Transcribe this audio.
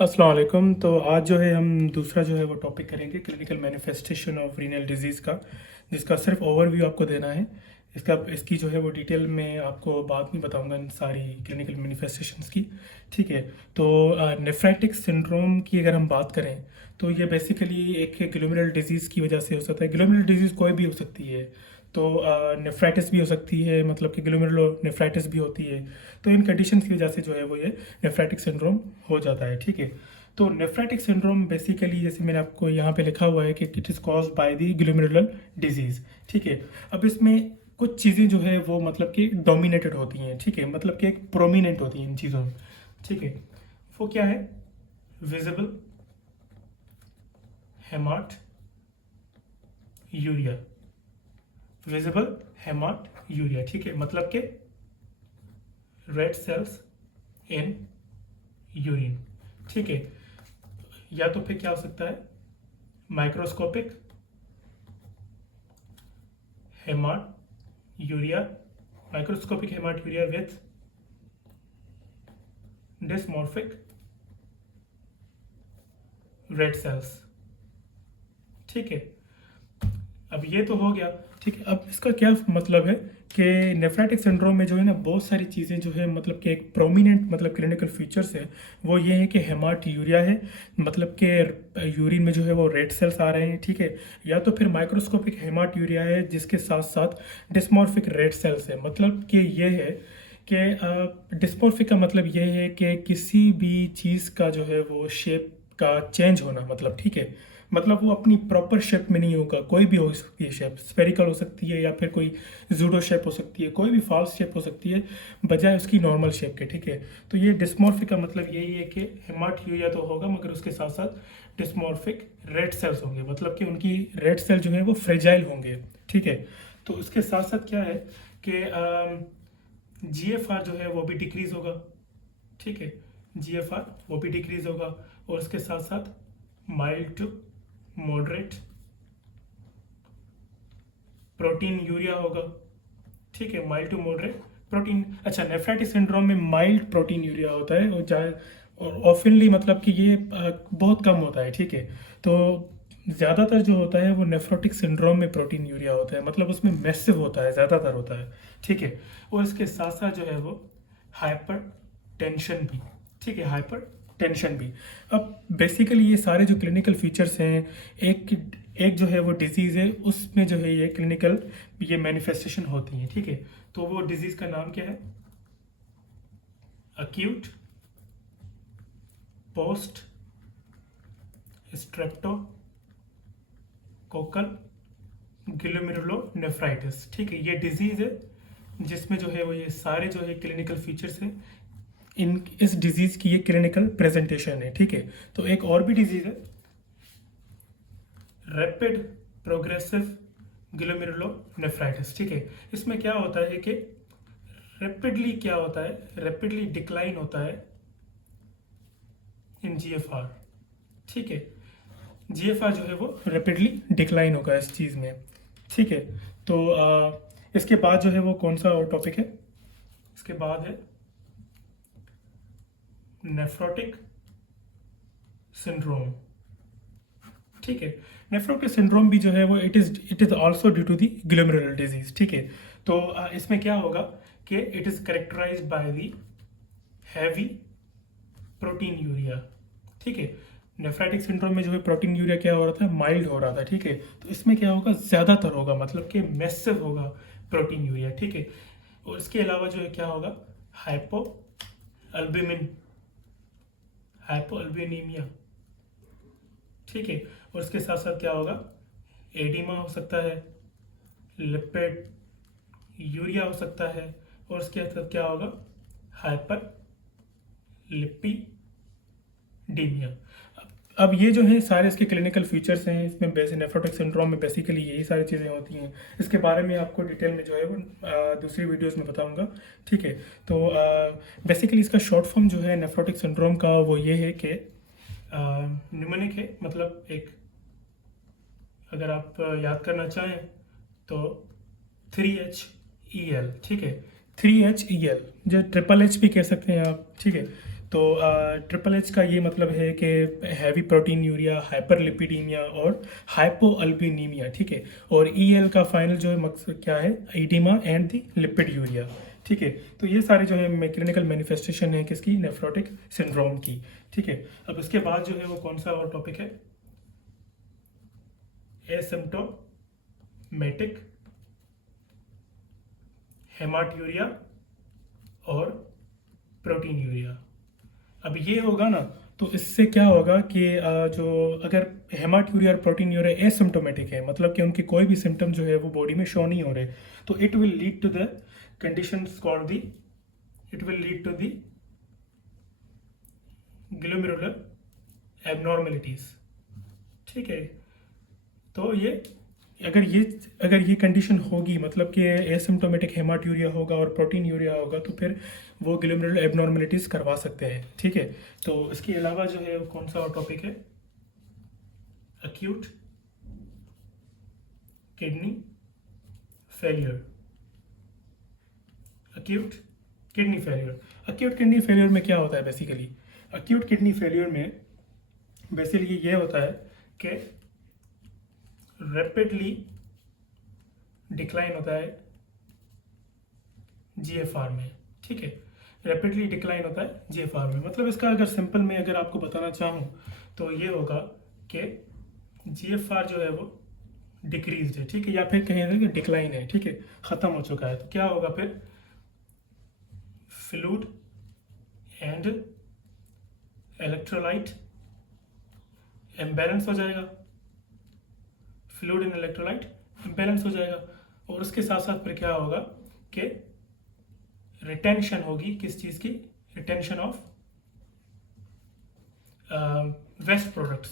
अस्सलाम वालेकुम। तो आज जो है हम दूसरा जो है वो टॉपिक करेंगे clinical manifestation of renal disease का, जिसका सिर्फ ओवरव्यू आपको देना है। इसकी जो है वो डिटेल में आपको बाद में बताऊंगा इन सारी क्लिनिकल मैनिफेस्टेशंस की। ठीक है। तो नेफ्राइटिक सिंड्रोम की अगर हम बात करें तो ये बेसिकली एक ग्लोमेरुलर डिजीज़ की वजह से हो सकता है। ग्लोमेरुलर डिजीज़ कोई भी हो सकती है। तो नेफ्राइटिस भी हो सकती है, मतलब कि ग्लोमेरुलर नेफ्राइटिस भी होती है। तो इन कंडीशंस की वजह से जो है वो ये नेफ्राइटिक सिंड्रोम हो जाता है। ठीक है। तो नेफ्राइटिक सिंड्रोम बेसिकली जैसे मैंने आपको यहाँ पे लिखा हुआ है कि it is caused by the glomerular disease. ठीक है। अब इसमें कुछ चीज़ें जो है वो मतलब कि डोमिनेटेड होती हैं। ठीक है, मतलब कि एक प्रोमिनेंट होती हैं इन चीज़ों में। ठीक है। वो क्या है? Visible haematuria. Visible haematuria. ठीक है, मतलब कि रेड सेल्स इन यूरिन। ठीक है। या तो फिर क्या हो सकता है? Microscopic haematuria, microscopic haematuria with dysmorphic red cells. ठीक है। अब ये तो हो गया। ठीक है। अब इसका क्या मतलब है कि नेफ्राइटिक सिंड्रोम में जो है ना बहुत सारी चीज़ें जो है मतलब कि एक प्रोमिनेंट मतलब क्लिनिकल फीचर्स है। वो ये है कि हेमाट यूरिया है, मतलब कि यूरिन में जो है वो रेड सेल्स आ रहे हैं। ठीक है। या तो फिर माइक्रोस्कोपिक हेमाट यूरिया है जिसके साथ साथ डिस्मॉर्फिक रेड सेल्स है। मतलब कि ये है कि डिस्मॉर्फिक का मतलब ये है कि किसी भी चीज़ का जो है वो शेप का चेंज होना, मतलब ठीक है, मतलब वो अपनी प्रॉपर शेप में नहीं होगा। कोई भी हो सकती है शेप, स्फेरिकल हो सकती है या फिर कोई जूडो शेप हो सकती है, कोई भी फॉल्स शेप हो सकती है बजाय उसकी नॉर्मल शेप के। ठीक है। तो ये डिस्मॉर्फिक का मतलब यही है कि हेमाटोयूरिया तो होगा मगर उसके साथ साथ डिस्मॉर्फिक रेड सेल्स होंगे, मतलब कि उनकी रेड सेल जो है वो फ्रेजाइल होंगे। ठीक है। तो उसके साथ साथ क्या है कि GFR जो है वो भी डिक्रीज होगा। ठीक है। GFR वो भी डिक्रीज होगा और उसके साथ साथ mild to moderate proteinuria होगा। ठीक है, माइल्ड टू मॉडरेट प्रोटीन। अच्छा, नेफ्राइटिक सिंड्रोम में माइल्ड प्रोटीन यूरिया होता है और ऑफनली मतलब कि ये बहुत कम होता है। ठीक है। तो ज़्यादातर जो होता है वो नेफ्रोटिक सिंड्रोम में प्रोटीन यूरिया होता है, मतलब उसमें मैसिव होता है, ज़्यादातर होता है। ठीक है। और इसके साथ साथ जो है वो हाइपर टेंशन भी। ठीक है, हाइपर टेंशन भी। अब बेसिकली ये सारे जो क्लिनिकल फीचर्स हैं, एक एक जो है वो डिजीज़ है उसमें जो है ये क्लिनिकल ये मैनिफेस्टेशन होती हैं। ठीक है। तो वो डिजीज़ का नाम क्या है? Acute post streptococcal glomerulonephritis. ठीक है, ये डिजीज़ है जिसमें जो है वो ये सारे जो है क्लिनिकल फीचर्स हैं। इन इस डिजीज़ की ये क्लिनिकल प्रेजेंटेशन है। ठीक है। तो एक और भी डिजीज़ है, रैपिड प्रोग्रेसिव ग्लोमेरुलोनेफ्राइटिस। ठीक है। इसमें क्या होता है कि रैपिडली क्या होता है, रैपिडली डिक्लाइन होता है इन GFR। ठीक है। GFR जो है वो रैपिडली डिक्लाइन होगा इस चीज़ में। ठीक है। तो इसके बाद जो है वो कौन सा और टॉपिक है? इसके बाद है नेफ्रोटिक सिंड्रोम। ठीक है। नेफ्रोटिक सिंड्रोम भी जो है वो it is also due to the glomerular disease. ठीक है। तो इसमें क्या होगा कि it is characterized by the heavy proteinuria. ठीक है। नेफ्राइटिक सिंड्रोम में जो है प्रोटीन यूरिया क्या हो रहा था? माइल्ड हो रहा था। ठीक है। तो इसमें क्या होगा? ज़्यादातर होगा, मतलब कि मैसिव होगा प्रोटीन यूरिया। ठीक है। और इसके अलावा जो है क्या होगा? Hypo albumin, hypoalbuminaemia. ठीक है। और इसके साथ साथ क्या होगा? एडिमा हो सकता है, लिपिड यूरिया हो सकता है और उसके साथ क्या होगा? Hyper lipidaemia. अब ये जो है सारे इसके क्लिनिकल फीचर्स हैं। इसमें बेसिक नेफ्रोटिक सिंड्रोम में बेसिकली यही सारी चीज़ें होती हैं। इसके बारे में आपको डिटेल में जो है वो दूसरी वीडियोस में बताऊंगा। ठीक है। तो बेसिकली इसका शॉर्ट फॉर्म जो है नेफ्रोटिक सिंड्रोम का वो ये है कि न्यूमोनिक है, मतलब एक अगर आप याद करना चाहें तो 3HEL। ठीक है, 3HEL जो ट्रिपल एच भी कह सकते हैं आप। ठीक है। तो ट्रिपल एच का ये मतलब है कि हैवी प्रोटीन यूरिया, हाइपरलिपिडीमिया और हाइपोअल्बिनीमिया, ठीक है। और ई एल का फाइनल जो है मकसद क्या है, ईडिमा एंड द लिपिड यूरिया, ठीक है। तो ये सारे जो है क्लिनिकल मैनिफेस्टेशन है किसकी, नेफ्रोटिक सिंड्रोम की, ठीक है। अब इसके बाद जो है वो कौन सा और टॉपिक है, एसिम्प्टोमेटिक हेमाटूरिया और प्रोटीन यूरिया। अब ये होगा ना, तो इससे क्या होगा कि जो अगर हेमाटूरिया और प्रोटीन यूरिया एसिम्टोमेटिक है, मतलब कि उनके कोई भी सिम्टम जो है वो बॉडी में शो नहीं हो रहे, तो it will lead to the conditions called the, it will lead to the glomerular abnormalities, ठीक है। तो ये अगर ये कंडीशन होगी, मतलब कि एसिम्टोमेटिक हेमाटूरिया होगा और प्रोटीन यूरिया होगा, तो फिर वो ग्लोमेरुलर एबनॉर्मेलिटीज करवा सकते हैं, ठीक है। तो इसके अलावा जो है कौन सा और टॉपिक है, acute kidney failure, acute kidney failure. Acute kidney failure में क्या होता है बेसिकली, अक्यूट किडनी फेलियर में बेसिकली ये होता है कि रैपिडली डिक्लाइन होता है जीएफआर में, ठीक है। रैपिडली डिक्लाइन होता है जीएफआर में, मतलब इसका अगर सिंपल में अगर आपको बताना चाहूँ तो ये होगा कि जीएफआर जो है वो डिक्रीज है, ठीक है, या फिर कहीं कि डिक्लाइन है, ठीक है, ख़त्म हो चुका है। तो क्या होगा फिर, फ्लूइड एंड इलेक्ट्रोलाइट इम्बैलेंस हो जाएगा, फ्लूइड एंड इलेक्ट्रोलाइट इम्बैलेंस हो जाएगा। और उसके साथ साथ फिर क्या होगा कि रिटेंशन होगी, किस चीज़ की, रिटेंशन ऑफ वेस्ट प्रोडक्ट्स,